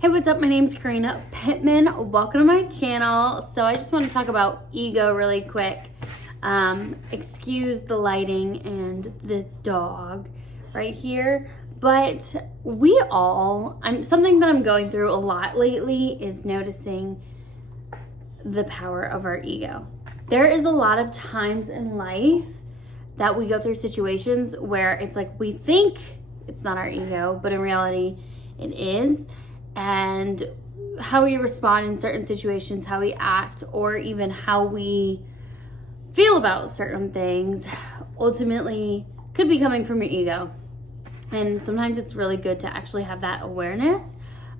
Hey, what's up? My name's Karrina Pitman. Welcome to my channel. So I just want to talk about ego really quick. Excuse the lighting and the dog right here. But something that I'm going through a lot lately is noticing the power of our ego. There is a lot of times in life that we go through situations where it's like we think it's not our ego, but in reality it is. And how we respond in certain situations, how we act, or even how we feel about certain things ultimately could be coming from your ego. And sometimes it's really good to actually have that awareness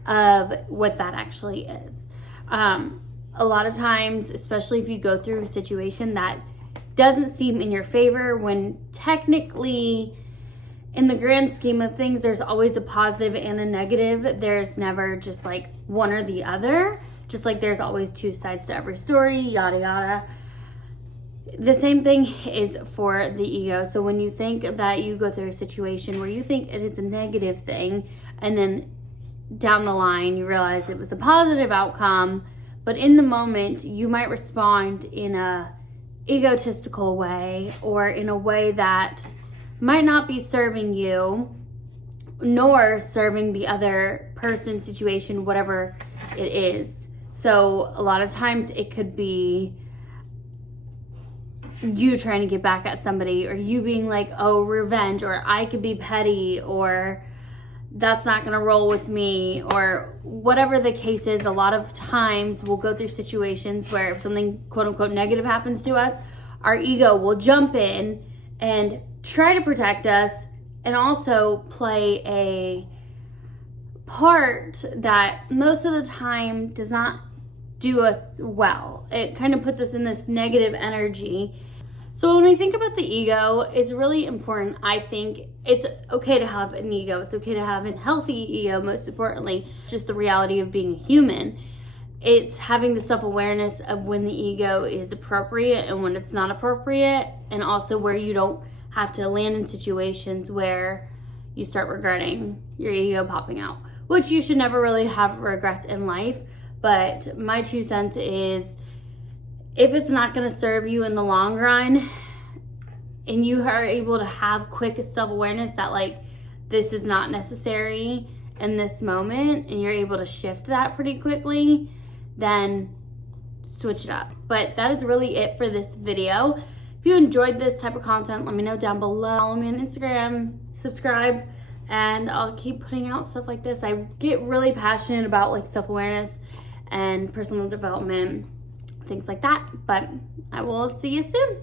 of what that actually is. A lot of times, especially if you go through a situation that doesn't seem in your favor, when technically in the grand scheme of things, there's always a positive and a negative. There's never just like one or the other. Just like there's always two sides to every story, yada, yada. The same thing is for the ego. So when you think that you go through a situation where you think it is a negative thing, and then down the line you realize it was a positive outcome, but in the moment you might respond in a egotistical way or in a way that might not be serving you nor serving the other person, situation, whatever it is. So a lot of times it could be you trying to get back at somebody, or you being like, oh, revenge, or I could be petty, or that's not gonna roll with me, or whatever the case is. A lot of times we'll go through situations where if something quote unquote negative happens to us, our ego will jump in and try to protect us, and also play a part that most of the time does not do us well. It kind of puts us in this negative energy. So when we think about the ego, it's really important. I think it's okay to have an ego. It's okay to have a healthy ego, most importantly. Just the reality of being a human. It's having the self-awareness of when the ego is appropriate and when it's not appropriate, and also where you don't have to land in situations where you start regretting your ego popping out, which you should never really have regrets in life. But my 2 cents is, if it's not going to serve you in the long run, and you are able to have quick self-awareness that like this is not necessary in this moment, and you're able to shift that pretty quickly, then switch it up. But that is really it for this video. If you enjoyed this type of content, let me know down below. Follow me on Instagram, subscribe, and I'll keep putting out stuff like this. I get really passionate about like self-awareness and personal development, things like that. But I will see you soon.